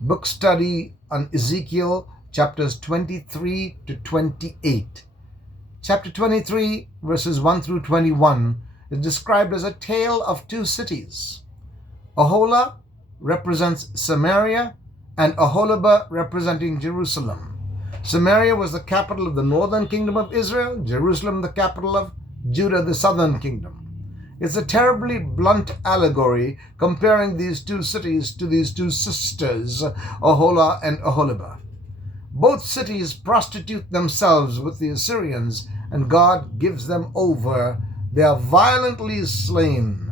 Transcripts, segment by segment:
book study on Ezekiel chapters 23 to 28. Chapter 23, verses 1 through 21, is described as a tale of two cities. Oholah represents Samaria and Oholibah representing Jerusalem. Samaria was the capital of the northern kingdom of Israel, Jerusalem the capital of Judah, the southern kingdom. It's a terribly blunt allegory comparing these two cities to these two sisters, Oholah and Oholibah. Both cities prostitute themselves with the Assyrians, and God gives them over. They are violently slain.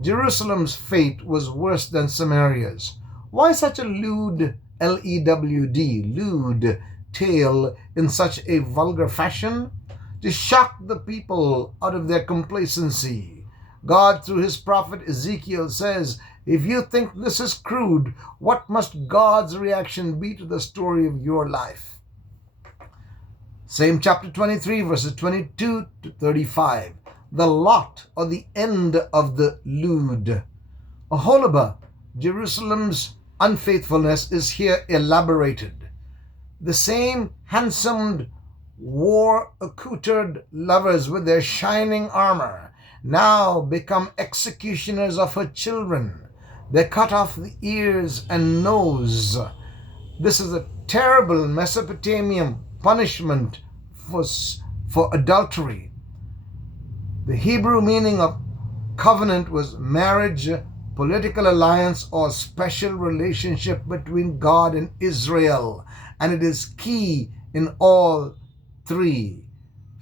Jerusalem's fate was worse than Samaria's. Why such a lewd, L-E-W-D, lewd tale in such a vulgar fashion? To shock the people out of their complacency. God, through his prophet Ezekiel, says, if you think this is crude, what must God's reaction be to the story of your life? Same chapter 23, verses 22 to 35. The lot or the end of the lewd. Oholibah, Jerusalem's unfaithfulness, is here elaborated. The same handsome, war-accoutred lovers with their shining armor now become executioners of her children. They cut off the ears and nose. This is a terrible Mesopotamian punishment for adultery. The Hebrew meaning of covenant was marriage, political alliance, or special relationship between God and Israel, and it is key in all three.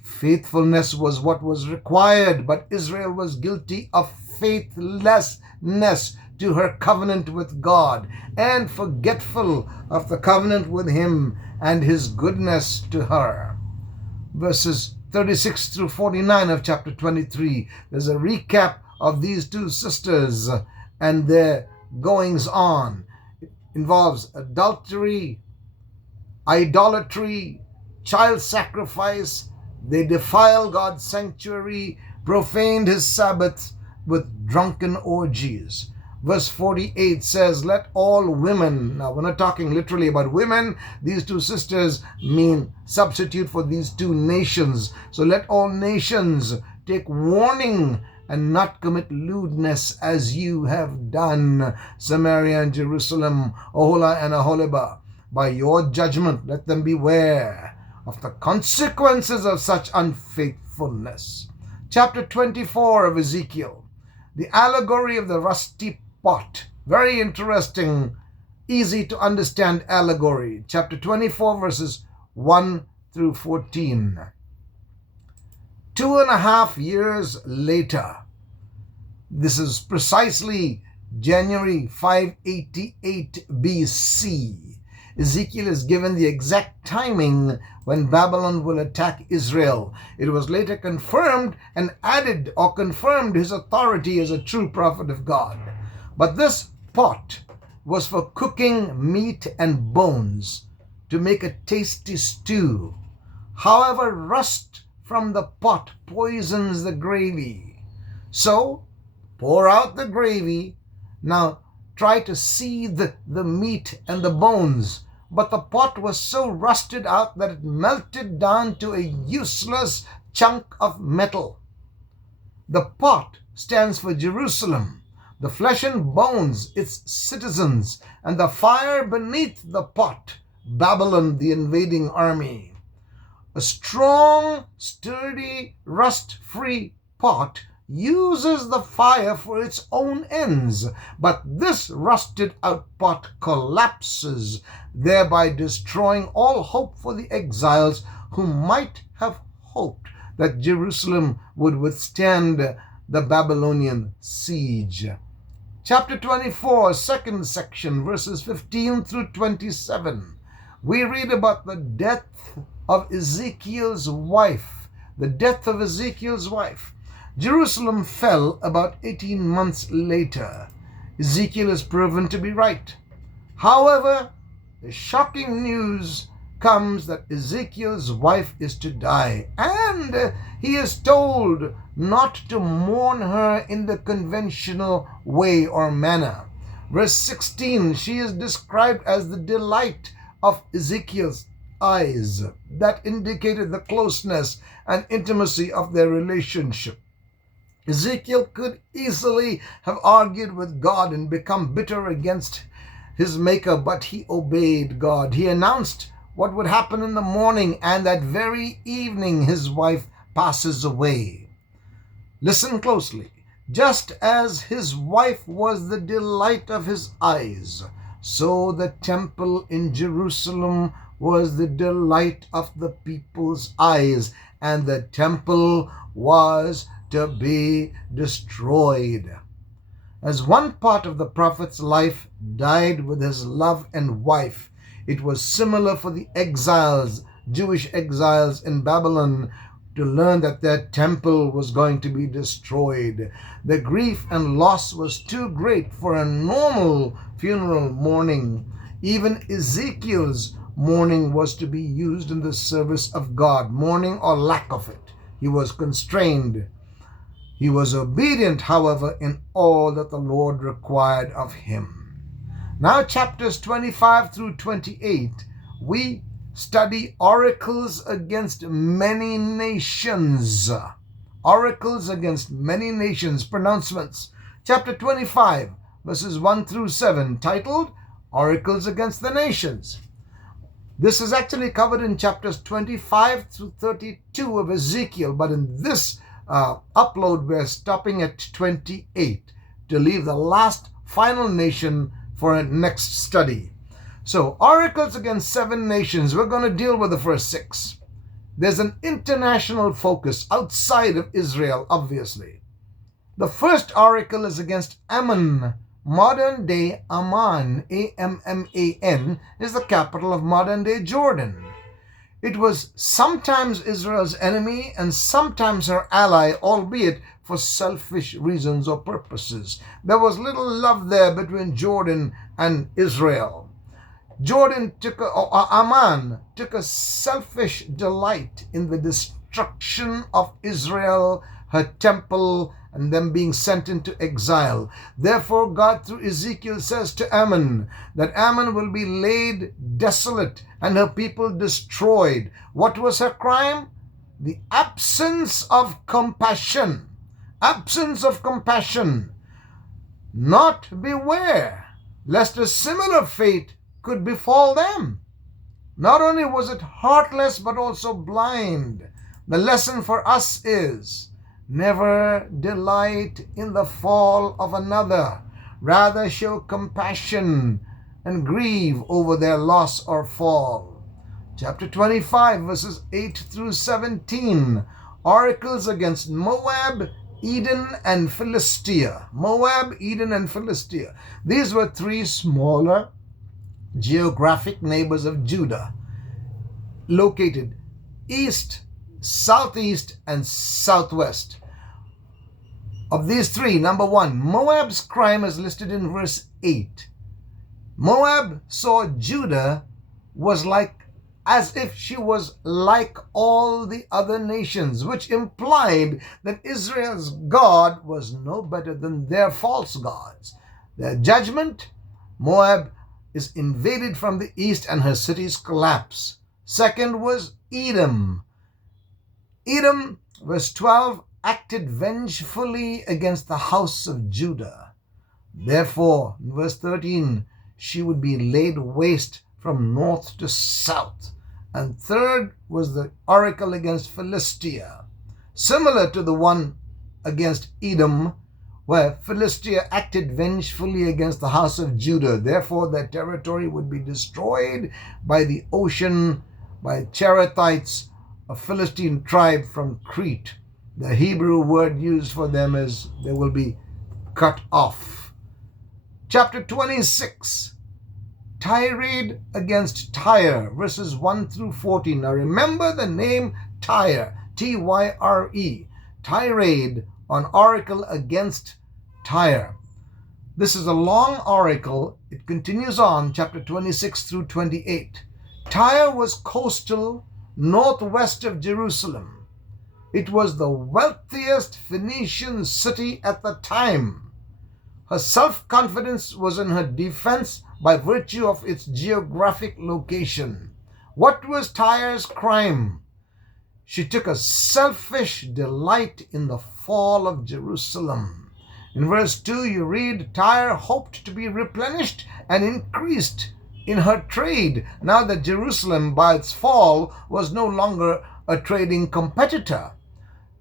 Faithfulness was what was required, but Israel was guilty of faithlessness to her covenant with God and forgetful of the covenant with him and his goodness to her. Verses 36 through 49 of chapter 23, there's a recap of these two sisters and their goings on. It involves adultery, idolatry, child sacrifice. They defiled God's sanctuary, profaned his Sabbath with drunken orgies. Verse 48 says, let all women, now we're not talking literally about women, these two sisters mean substitute for these two nations. So let all nations take warning and not commit lewdness as you have done, Samaria and Jerusalem, Oholah and Oholibah. By your judgment, let them beware of the consequences of such unfaithfulness. Chapter 24 of Ezekiel, the allegory of the rusty pot. Very interesting, easy to understand allegory. Chapter 24, verses 1 through 14. 2.5 years later, this is precisely January 588 BC, Ezekiel is given the exact timing when Babylon will attack Israel. It was later confirmed and added or confirmed his authority as a true prophet of God. But this pot was for cooking meat and bones to make a tasty stew. However, rust from the pot poisons the gravy. So, pour out the gravy. Now, try to seethe the meat and the bones. But the pot was so rusted out that it melted down to a useless chunk of metal. The pot stands for Jerusalem, the flesh and bones, its citizens, and the fire beneath the pot, Babylon, the invading army. A strong, sturdy, rust-free pot uses the fire for its own ends, but this rusted-out pot collapses, thereby destroying all hope for the exiles who might have hoped that Jerusalem would withstand the Babylonian siege. Chapter 24, second section, verses 15 through 27. We read about the death of Ezekiel's wife. The death of Ezekiel's wife. Jerusalem fell about 18 months later. Ezekiel is proven to be right. However, the shocking news comes that Ezekiel's wife is to die, and he is told not to mourn her in the conventional way or manner, Verse 16, she is described as the delight of Ezekiel's eyes. That indicated the closeness and intimacy of their relationship. Ezekiel could easily have argued with God and become bitter against his maker, but he obeyed God. He announced what would happen in the morning, and that very evening his wife passes away. Listen closely. Just as his wife was the delight of his eyes, so the temple in Jerusalem was the delight of the people's eyes, and the temple was to be destroyed. As one part of the prophet's life died with his love and wife, it was similar for the exiles, Jewish exiles in Babylon, to learn that their temple was going to be destroyed. The grief and loss was too great for a normal funeral mourning. Even Ezekiel's mourning was to be used in the service of God, mourning or lack of it. He was constrained. He was obedient, however, in all that the Lord required of him. Now, chapters 25 through 28, we study oracles against many nations. Oracles against many nations, pronouncements. Chapter 25, verses 1 through 7, titled Oracles Against the Nations. This is actually covered in chapters 25 through 32 of Ezekiel, but in this upload we're stopping at 28 to leave the last final nation for a next study. So, oracles against 7 nations. We're going to deal with the first 6. There's an international focus outside of Israel, obviously. The first oracle is against Ammon. Modern-day Ammon, A-M-M-A-N, is the capital of modern-day Jordan. It was sometimes Israel's enemy and sometimes her ally, albeit for selfish reasons or purposes. There was little love there between Jordan and Israel. Ammon took a selfish delight in the destruction of Israel, her temple, and them being sent into exile. Therefore, God through Ezekiel says to Ammon that Ammon will be laid desolate and her people destroyed. What was her crime? The absence of compassion. Absence of compassion. Not beware, lest a similar fate could befall them. Not only was it heartless, but also blind. The lesson for us is, never delight in the fall of another. Rather show compassion and grieve over their loss or fall. Chapter 25, verses 8 through 17. Oracles against Moab, Edom, and Philistia. Moab, Edom, and Philistia. These were 3 smaller geographic neighbors of Judah, located east, southeast, and southwest. Of these 3, number 1, Moab's crime is listed in verse 8. Moab saw Judah was as if she was like all the other nations, which implied that Israel's God was no better than their false gods. Their judgment, Moab is invaded from the east and her cities collapse. Second was Edom. Edom, verse 12, acted vengefully against the house of Judah. Therefore, in verse 13, she would be laid waste from north to south. And third was the oracle against Philistia, similar to the one against Edom, where Philistia acted vengefully against the house of Judah. Therefore, their territory would be destroyed by the ocean, by Cherethites, a Philistine tribe from Crete. The Hebrew word used for them is they will be cut off. Chapter 26, Tirade against Tyre, verses 1 through 14. Now remember the name Tyre, T-Y-R-E, tirade, on oracle against Tyre. This is a long oracle. It continues on, chapter 26 through 28. Tyre was coastal, northwest of Jerusalem. It was the wealthiest Phoenician city at the time. Her self-confidence was in her defense by virtue of its geographic location. What was Tyre's crime? She took a selfish delight in the fall of Jerusalem. In verse 2 you read, Tyre hoped to be replenished and increased in her trade, now that Jerusalem by its fall was no longer a trading competitor.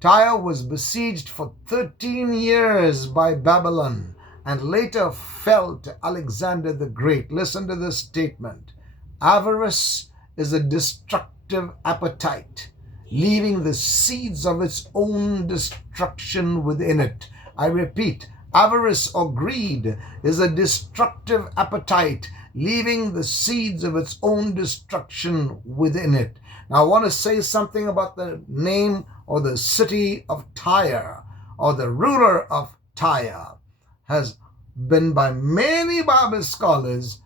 Tyre was besieged for 13 years by Babylon and later fell to Alexander the Great. Listen to this statement. Avarice is a destructive appetite, leaving the seeds of its own destruction within it. I repeat, avarice or greed is a destructive appetite, leaving the seeds of its own destruction within it. Now, I want to say something about the name or the city of Tyre, or the ruler of Tyre, has been by many Bible scholars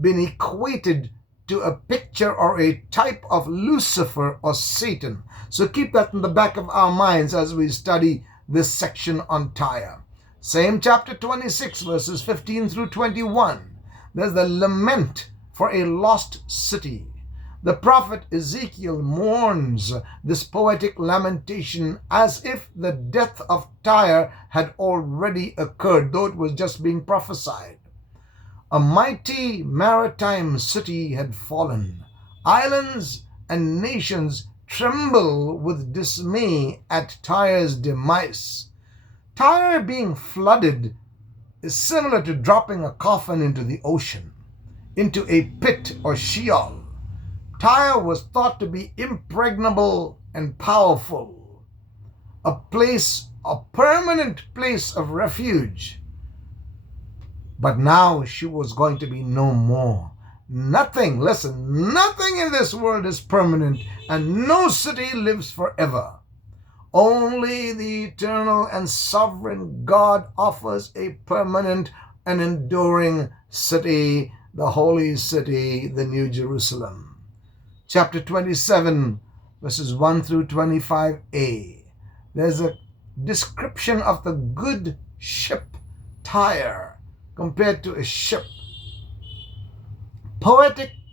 been equated to a picture or a type of Lucifer or Satan. So keep that in the back of our minds as we study this section on Tyre. Same chapter 26, verses 15 through 21. There's the lament for a lost city. The prophet Ezekiel mourns this poetic lamentation as if the death of Tyre had already occurred, though it was just being prophesied. A mighty maritime city had fallen. Islands and nations tremble with dismay at Tyre's demise. Tyre being flooded is similar to dropping a coffin into the ocean, into a pit or Sheol. Tyre was thought to be impregnable and powerful, a permanent place of refuge. But now she was going to be no more. Nothing, listen, nothing in this world is permanent, and no city lives forever. Only the eternal and sovereign God offers a permanent and enduring city, the holy city, the New Jerusalem. Chapter 27, verses 1 through 25a. There's a description of the good ship Tyre compared to a ship.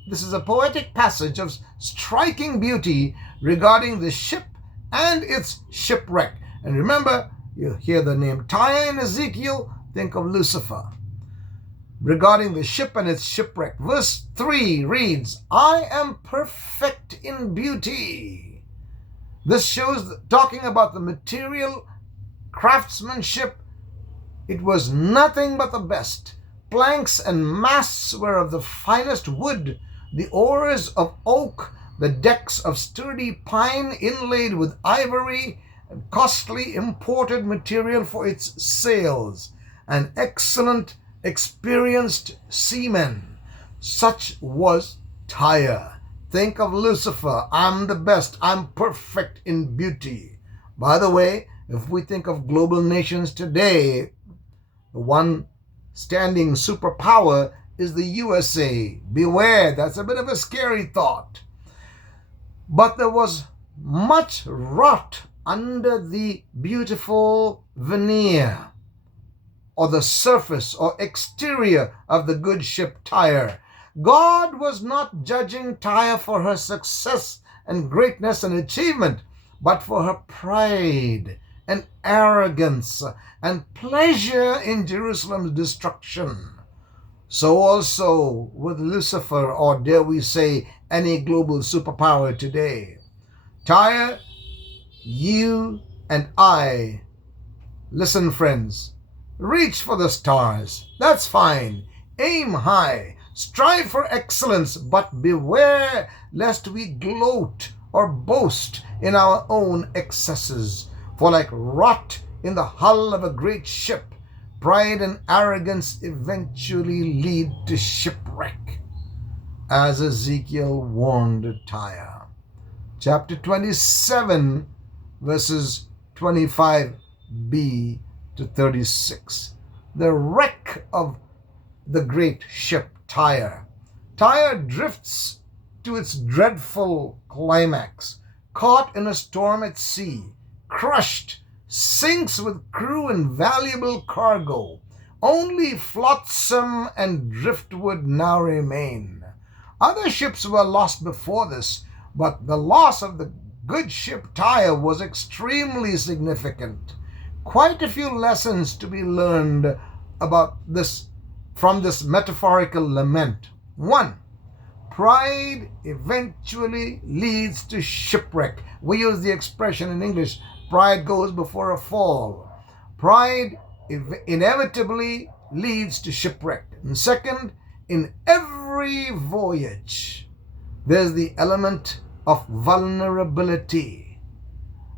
This is a poetic passage of striking beauty regarding the ship and its shipwreck. And remember, you hear the name Tyre in Ezekiel, think of Lucifer. Regarding the ship and its shipwreck. Verse 3 reads, I am perfect in beauty. This shows, talking about the material craftsmanship, it was nothing but the best. Planks and masts were of the finest wood, the oars of oak, the decks of sturdy pine inlaid with ivory, and costly imported material for its sails, and excellent experienced seamen. Such was Tyre. Think of Lucifer. I'm the best. I'm perfect in beauty. By the way, if we think of global nations today, the one standing superpower is the USA. Beware, that's a bit of a scary thought. But there was much rot under the beautiful veneer, or the surface or exterior of the good ship Tyre. God was not judging Tyre for her success and greatness and achievement, but for her pride and arrogance and pleasure in Jerusalem's destruction. So also with Lucifer, or dare we say any global superpower today. Tyre, you and I, listen friends, reach for the stars. That's fine. Aim high. Strive for excellence, but beware lest we gloat or boast in our own excesses. For like rot in the hull of a great ship, pride and arrogance eventually lead to shipwreck, as Ezekiel warned Tyre. Chapter 27, verses 25b to 36. The wreck of the great ship Tyre. Tyre drifts to its dreadful climax, caught in a storm at sea, crushed, sinks with crew and valuable cargo. Only flotsam and driftwood now remain. Other ships were lost before this, but the loss of the good ship Tyre was extremely significant. Quite a few lessons to be learned about this from this metaphorical lament. 1. Pride eventually leads to shipwreck. We use the expression in English, pride goes before a fall. Pride inevitably leads to shipwreck. And second, in every voyage, there's the element of vulnerability.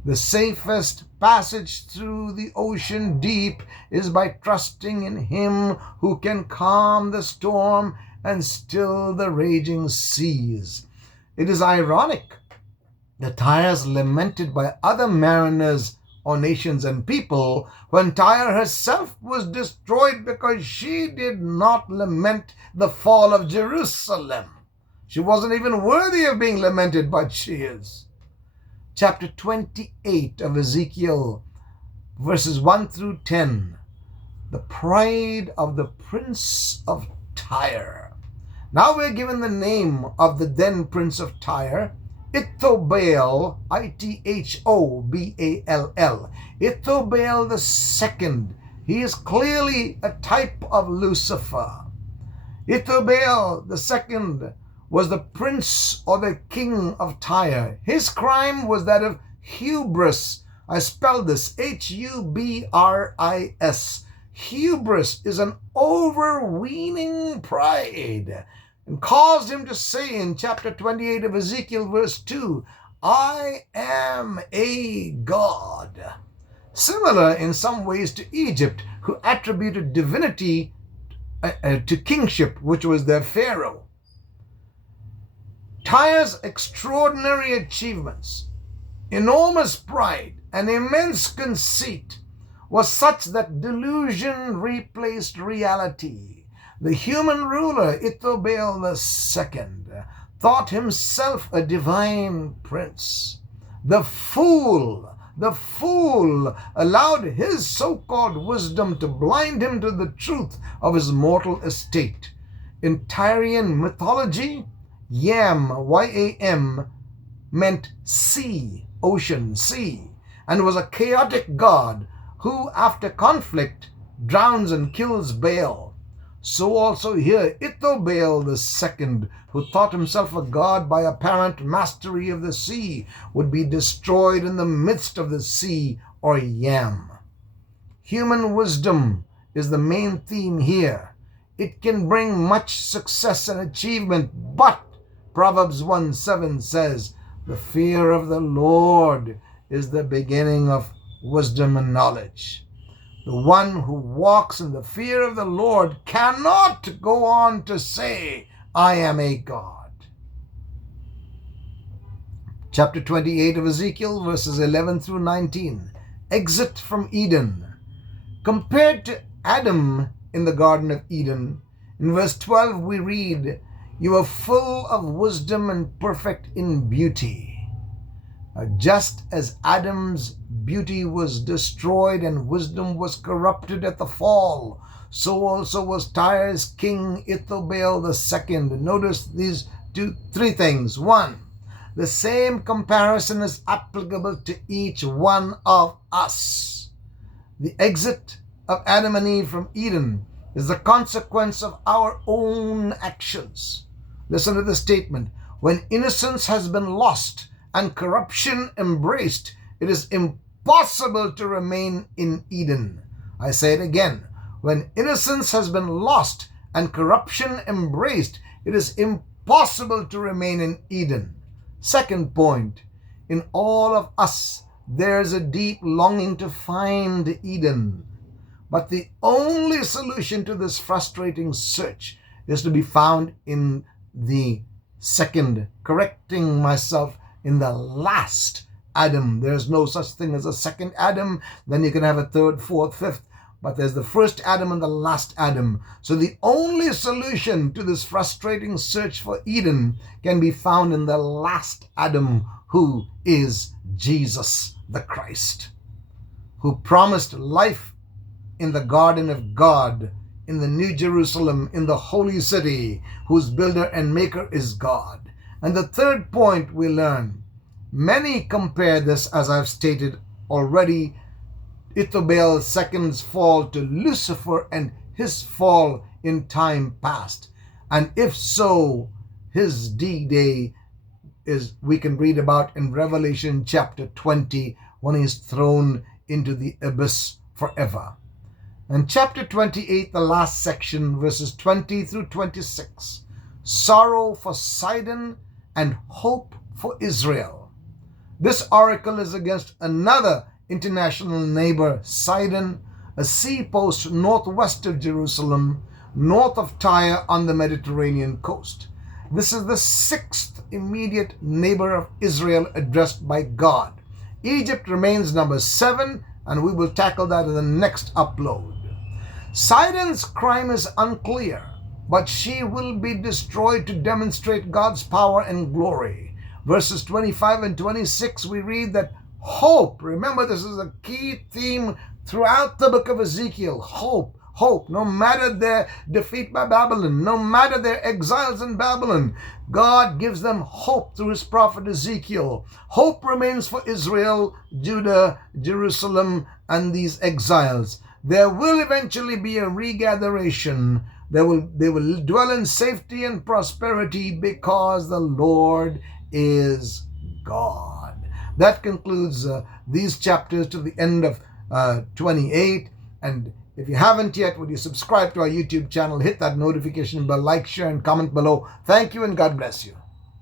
The safest passage through the ocean deep is by trusting in Him who can calm the storm and still the raging seas. It is ironic that Tyre is lamented by other mariners or nations and people when Tyre herself was destroyed because she did not lament the fall of Jerusalem. She wasn't even worthy of being lamented, but she is. Chapter 28 of Ezekiel, verses 1 through 10. The pride of the prince of Tyre. Now we're given the name of the then prince of Tyre, Ithobal, Ithobal, Ithobal the second. He is clearly a type of Lucifer. Ithobal the second was the prince or the king of Tyre. His crime was that of hubris. I spelled this, Hubris. Hubris is an overweening pride, and caused him to say in chapter 28 of Ezekiel, verse 2, I am a god. Similar in some ways to Egypt, who attributed divinity to kingship, which was their pharaoh. Tyre's extraordinary achievements, enormous pride, and immense conceit was such that delusion replaced reality. The human ruler, Ithobal II, thought himself a divine prince. The fool allowed his so-called wisdom to blind him to the truth of his mortal estate. In Tyrian mythology, Yam, Y-A-M, meant sea, ocean, sea, and was a chaotic god who, after conflict, drowns and kills Baal. So also here, Ithobal II, who thought himself a god by apparent mastery of the sea, would be destroyed in the midst of the sea, or Yam. Human wisdom is the main theme here. It can bring much success and achievement, but Proverbs 1:7 says, the fear of the Lord is the beginning of wisdom and knowledge. The one who walks in the fear of the Lord cannot go on to say, I am a god. Chapter 28 of Ezekiel, verses 11 through 19. Exit from Eden. Compared to Adam in the Garden of Eden, in verse 12 we read, you are full of wisdom and perfect in beauty. Just as Adam's beauty was destroyed and wisdom was corrupted at the fall, so also was Tyre's king Ithobal II. Notice these three things. 1, the same comparison is applicable to each one of us. The exit of Adam and Eve from Eden is the consequence of our own actions. Listen to the statement. When innocence has been lost and corruption embraced, it is impossible to remain in Eden. I say it again. When innocence has been lost and corruption embraced, it is impossible to remain in Eden. Second point, in all of us, there's a deep longing to find Eden. But the only solution to this frustrating search is to be found in the second, correcting myself, in the last Adam. There's no such thing as a second Adam. Then you can have a third, fourth, fifth. But there's the first Adam and the last Adam. So the only solution to this frustrating search for Eden can be found in the last Adam, who is Jesus the Christ, who promised life in the garden of God, in the New Jerusalem, in the holy city, whose builder and maker is God. And the third point we learn, many compare this, as I've stated already, Ithobael's second's fall to Lucifer and his fall in time past. And if so, his D-Day is, we can read about in Revelation chapter 20, when he is thrown into the abyss forever. And chapter 28, the last section, verses 20 through 26, sorrow for Sidon and hope for Israel. This oracle is against another international neighbor, Sidon, a seapost northwest of Jerusalem, north of Tyre on the Mediterranean coast. This is the sixth immediate neighbor of Israel addressed by God. Egypt remains number 7, and we will tackle that in the next upload. Sidon's crime is unclear, but she will be destroyed to demonstrate God's power and glory. Verses 25 and 26, we read that hope, remember this is a key theme throughout the book of Ezekiel, hope, hope, no matter their defeat by Babylon, no matter their exiles in Babylon, God gives them hope through his prophet Ezekiel. Hope remains for Israel, Judah, Jerusalem, and these exiles. There will eventually be a regatheration. They will dwell in safety and prosperity because the Lord is God. That concludes these chapters to the end of 28. And if you haven't yet, would you subscribe to our YouTube channel, hit that notification bell, like, share, and comment below. Thank you, and God bless you.